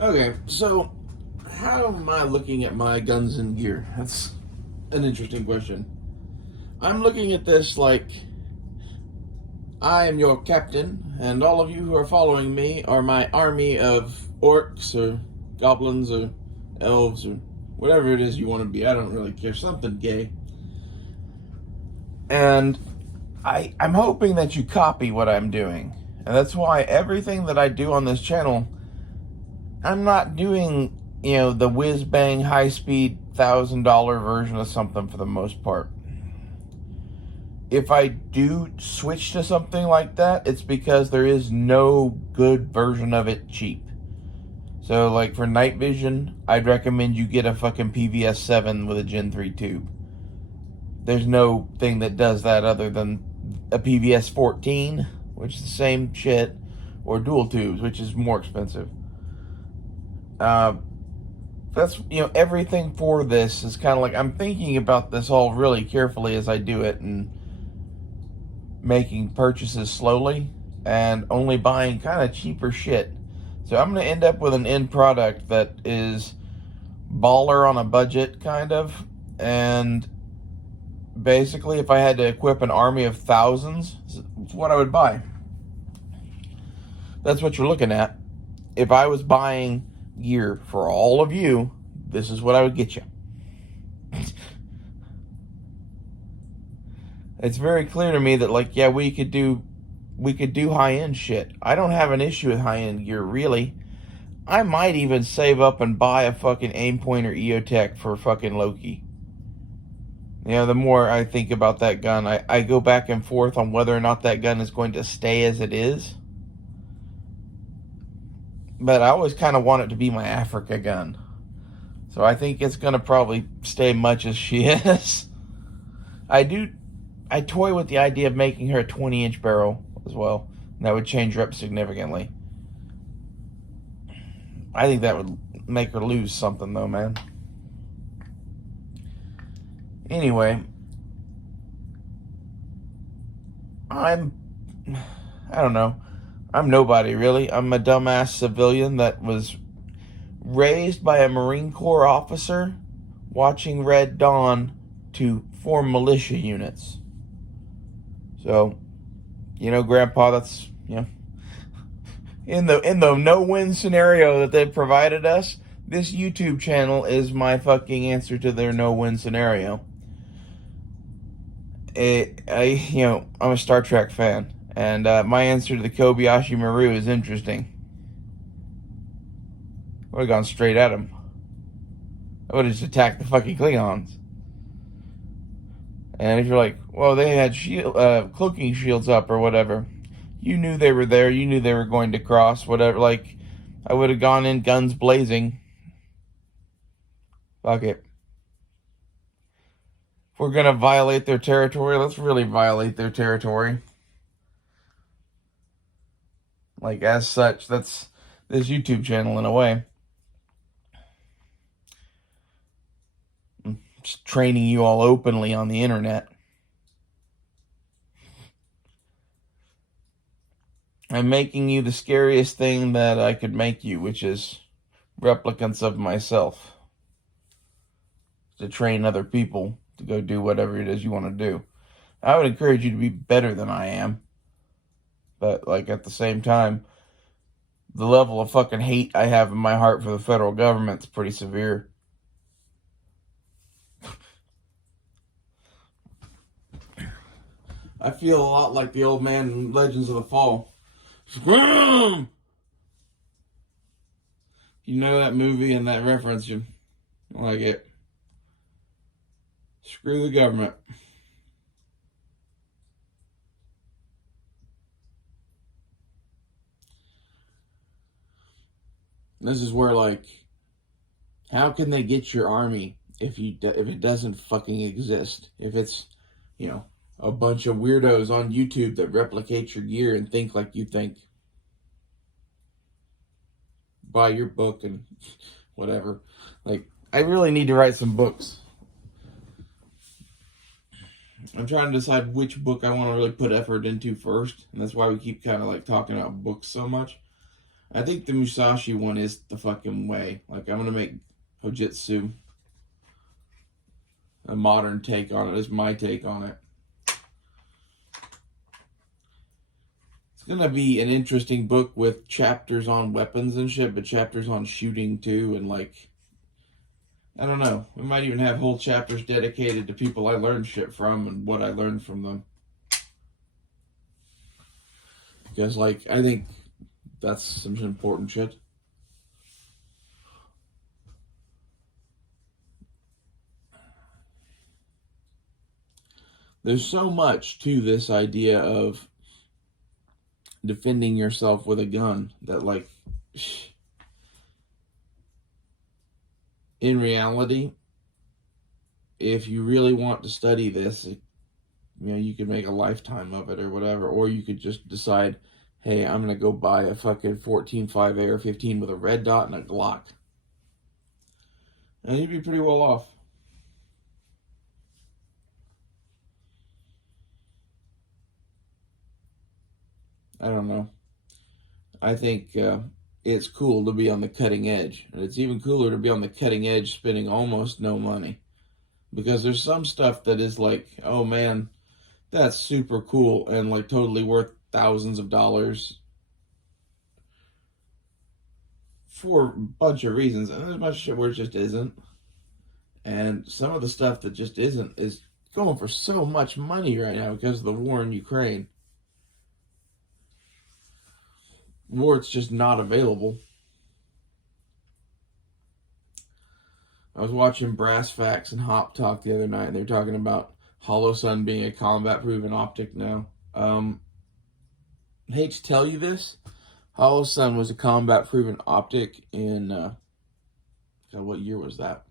Okay, so how am I looking at my guns and gear? That's an interesting question. I'm looking at this like I am your captain, and all of you who are following me are my army of orcs or goblins or elves or whatever it is you want to be. I don't really care. Something gay. And I'm hoping that you copy what I'm doing. And that's why everything that I do on this channel, I'm not doing, the whiz bang high speed $1,000 version of something for the most part. If I do switch to something like that, it's because there is no good version of it cheap. So, like for night vision, I'd recommend you get a fucking PVS 7 with a Gen 3 tube. There's no thing that does that other than a PVS 14, which is the same shit, or dual tubes, which is more expensive. That's, everything for this is kind of like, I'm thinking about this all really carefully as I do it and making purchases slowly and only buying kind of cheaper shit. So I'm going to end up with an end product that is baller on a budget, kind of. And basically, if I had to equip an army of thousands, it's what I would buy. That's what you're looking at. If I was buying gear for all of you, this is what I would get you. It's very clear to me that, like, yeah, we could do high-end shit. I don't have an issue with high-end gear, really. I might even save up and buy a fucking Aimpoint or EOTech for fucking Loki. The more I think about that gun, I go back and forth on whether or not that gun is going to stay as it is. But I always kind of want it to be my Africa gun. So I think it's going to probably stay much as she is. I toy with the idea of making her a 20-inch barrel as well. And that would change her up significantly. I think that would make her lose something, though, man. Anyway, I don't know. I'm nobody, really. I'm a dumbass civilian that was raised by a Marine Corps officer watching Red Dawn to form militia units. So, Grandpa, that's, in the no-win scenario that they've provided us, this YouTube channel is my fucking answer to their no-win scenario. I'm a Star Trek fan, and my answer to the Kobayashi Maru is interesting. I would have gone straight at him. I would have just attacked the fucking Klingons. And if you're like, well, they had cloaking shields up or whatever, you knew they were there. You knew they were going to cross, whatever. Like, I would have gone in guns blazing. Fuck it. If we're going to violate their territory, let's really violate their territory. Like, as such, that's this YouTube channel in a way. Just training you all openly on the internet. I'm making you the scariest thing that I could make you, which is replicants of myself. To train other people to go do whatever it is you want to do. I would encourage you to be better than I am. But, like, at the same time, the level of fucking hate I have in my heart for the federal government is pretty severe. I feel a lot like the old man in Legends of the Fall. Scream! You know that movie and that reference, you like it. Screw the government. This is where, like, how can they get your army if it doesn't fucking exist? If it's, a bunch of weirdos on YouTube that replicate your gear and think like you think. Buy your book and whatever. Like, I really need to write some books. I'm trying to decide which book I want to really put effort into first. And that's why we keep kind of like talking about books so much. I think the Musashi one is the fucking way. Like, I'm gonna make Hojitsu a modern take on it. It's my take on it. It's gonna be an interesting book with chapters on weapons and shit, but chapters on shooting too, and like, I don't know. We might even have whole chapters dedicated to people I learned shit from and what I learned from them. Because, like, I think that's some important shit. There's so much to this idea of defending yourself with a gun that, like, in reality, if you really want to study this, you could make a lifetime of it or whatever, or you could just decide, hey, I'm gonna go buy a fucking 14.5 AR-15 with a red dot and a Glock, and you'd be pretty well off. I don't know. I think it's cool to be on the cutting edge, and it's even cooler to be on the cutting edge spending almost no money, because there's some stuff that is like, oh man, that's super cool and like totally worth thousands of dollars for a bunch of reasons, and there's a bunch of shit where it just isn't. And some of the stuff that just isn't is going for so much money right now because of the war in Ukraine. Or it's just not available. I was watching Brass Facts and Hop Talk the other night, and they're talking about Holosun being a combat-proven optic now. I hate to tell you this, Holosun was a combat-proven optic in, God, what year was that?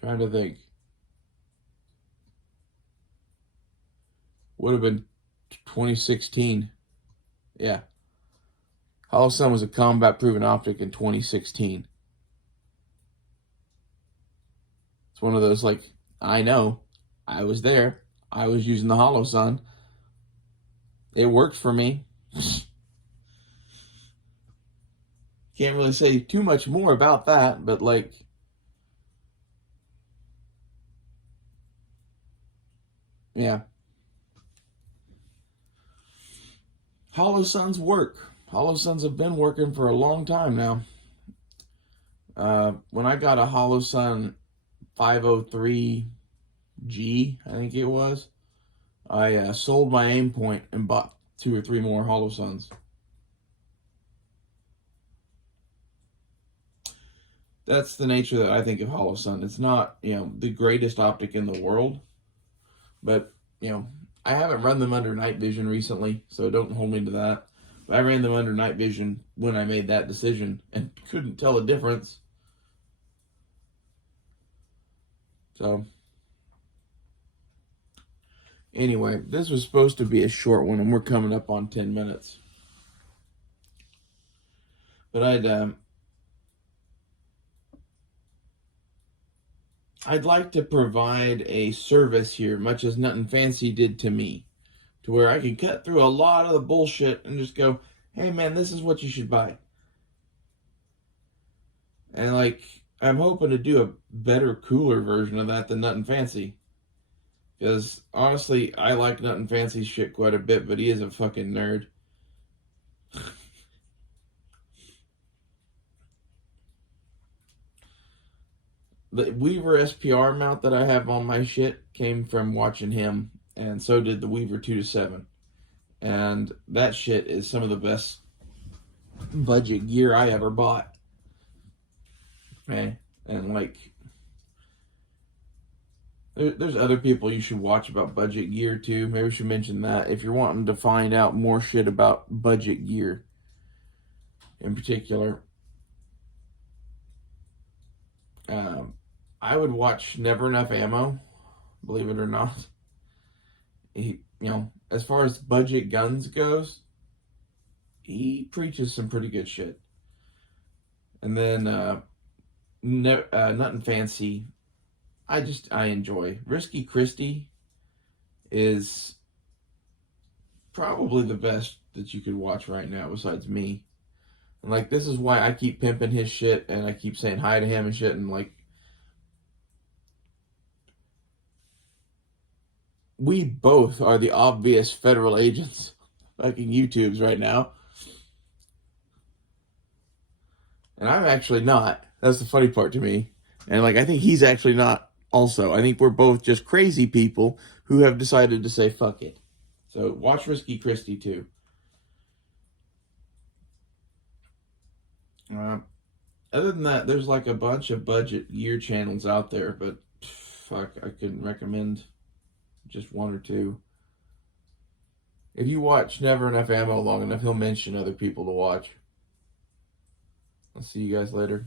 Trying to think. Would have been 2016. Yeah. Holosun was a combat-proven optic in 2016. It's one of those, like, I know. I was there. I was using the Holosun. It worked for me. Can't really say too much more about that, but, like, yeah. Holosuns work. Holosuns have been working for a long time now. When I got a Holosun 503G, I think it was, I sold my Aimpoint and bought 2 or 3 more Holosuns. That's the nature that I think of Holosun. It's not, the greatest optic in the world, but, I haven't run them under night vision recently, so don't hold me to that. But I ran them under night vision when I made that decision and couldn't tell a difference. So, anyway, this was supposed to be a short one, and we're coming up on 10 minutes. But I'd like to provide a service here, much as Nothing Fancy did to me, to where I can cut through a lot of the bullshit and just go, hey man, this is what you should buy. And like, I'm hoping to do a better, cooler version of that than Nothing Fancy. Because honestly, I like Nothing Fancy's shit quite a bit, but he is a fucking nerd. The Weaver SPR mount that I have on my shit came from watching him, and so did the Weaver 2-7. And that shit is some of the best budget gear I ever bought. Okay? And like, there's other people you should watch about budget gear too. Maybe we should mention that if you're wanting to find out more shit about budget gear in particular. I would watch Never Enough Ammo, believe it or not. He, as far as budget guns goes, he preaches some pretty good shit. And then Nothing Fancy, I enjoy. Risky Christie is probably the best that you could watch right now besides me. And like, this is why I keep pimping his shit and I keep saying hi to him and shit. And like, we both are the obvious federal agents fucking YouTubes right now. And I'm actually not. That's the funny part to me. And like, I think he's actually not also. I think we're both just crazy people who have decided to say fuck it. So watch Risky Christie too. Other than that, there's like a bunch of budget gear channels out there, but fuck, I couldn't recommend just one or two. If you watch Never Enough Ammo long enough, he'll mention other people to watch. I'll see you guys later.